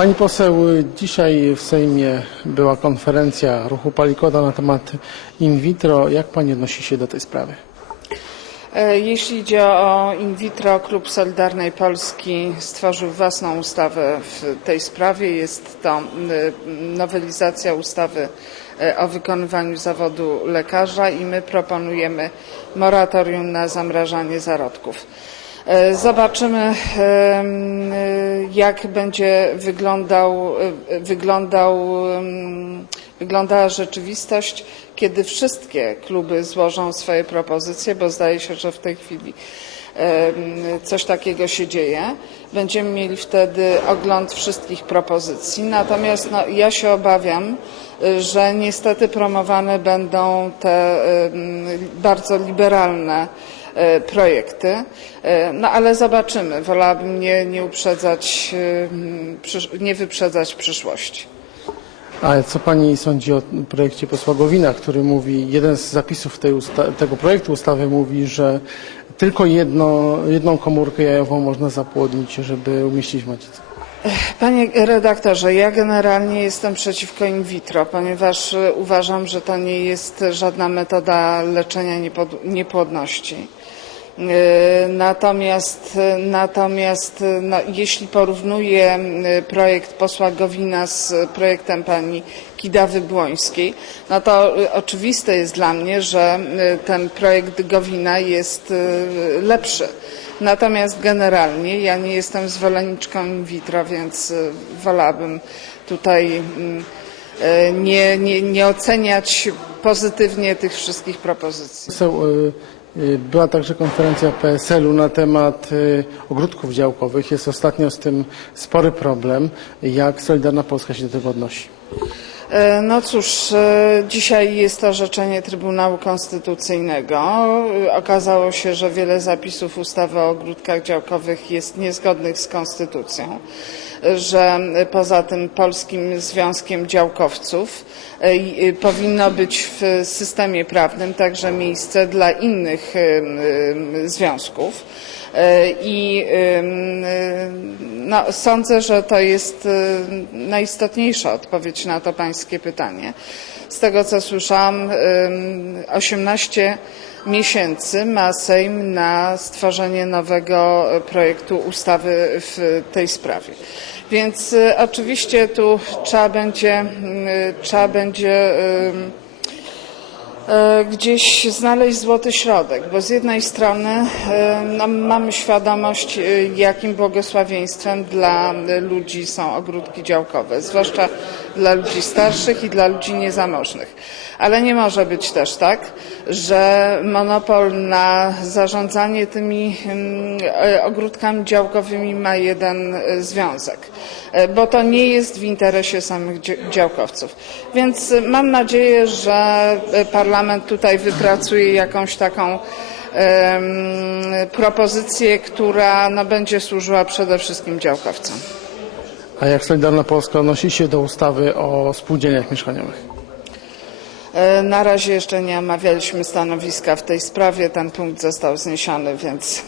Pani poseł, dzisiaj w Sejmie była konferencja ruchu Palikota na temat in vitro. Jak pani odnosi się do tej sprawy? E, Jeśli idzie o in vitro, Klub Solidarnej Polski stworzył własną ustawę w tej sprawie. Jest to y, nowelizacja ustawy e, o wykonywaniu zawodu lekarza i my proponujemy moratorium na zamrażanie zarodków. E, Zobaczymy, jak będzie wyglądał, y, wyglądał, wyglądała rzeczywistość, kiedy wszystkie kluby złożą swoje propozycje, bo zdaje się, że w tej chwili coś takiego się dzieje. Będziemy mieli wtedy ogląd wszystkich propozycji. Natomiast no, ja się obawiam, że niestety promowane będą te bardzo liberalne e, projekty. E, No ale zobaczymy. Wolałabym nie, nie uprzedzać, nie wyprzedzać przyszłości. A co pani sądzi o projekcie posła Gowina, który mówi, jeden z zapisów tego projektu ustawy mówi, że tylko jedno, jedną komórkę jajową można zapłodnić, żeby umieścić macicę. Panie redaktorze, ja generalnie jestem przeciwko in vitro, ponieważ uważam, że to nie jest żadna metoda leczenia niepłodności. E, Natomiast, natomiast no, jeśli porównuję projekt posła Gowina z projektem pani Kidawy-Błońskiej, no to e, oczywiste jest dla mnie, że ten projekt Gowina jest e, lepszy. Natomiast generalnie ja nie jestem zwolenniczką in vitro, więc e, wolałabym tutaj e, nie, nie, nie oceniać pozytywnie tych wszystkich propozycji. Y, y, Była także konferencja PSL-u na temat y, ogródków działkowych. Jest ostatnio z tym spory problem. Jak Solidarna Polska się do tego odnosi? E, No cóż, e, dzisiaj jest orzeczenie Trybunału Konstytucyjnego. E, Okazało się, że wiele zapisów ustawy o ogródkach działkowych jest niezgodnych z konstytucją, że poza tym Polskim Związkiem Działkowców powinno być w systemie prawnym także miejsce dla innych związków. E, I no, sądzę, że to jest y, najistotniejsza odpowiedź na to pańskie pytanie. Z tego co słyszałam, ym, 18 miesięcy ma Sejm na stworzenie nowego projektu ustawy w tej sprawie. Więc y, oczywiście tu trzeba będzie, trzeba będzie e, gdzieś znaleźć złoty środek, bo z jednej strony e, no, mamy świadomość, e, jakim błogosławieństwem dla e, ludzi są ogródki działkowe, zwłaszcza dla ludzi starszych i dla ludzi niezamożnych. Ale nie może być też tak, że monopol na zarządzanie tymi mm, e, ogródkami działkowymi ma jeden e, związek, e, bo to nie jest w interesie samych dzia- działkowców. Więc e, mam nadzieję, że e, parlament tutaj wypracuje jakąś taką propozycję, która no, będzie służyła przede wszystkim działkowcom. A jak Solidarna Polska odnosi się do ustawy o spółdzielniach mieszkaniowych? E, Na razie jeszcze nie omawialiśmy stanowiska w tej sprawie. Ten punkt został zniesiony, więc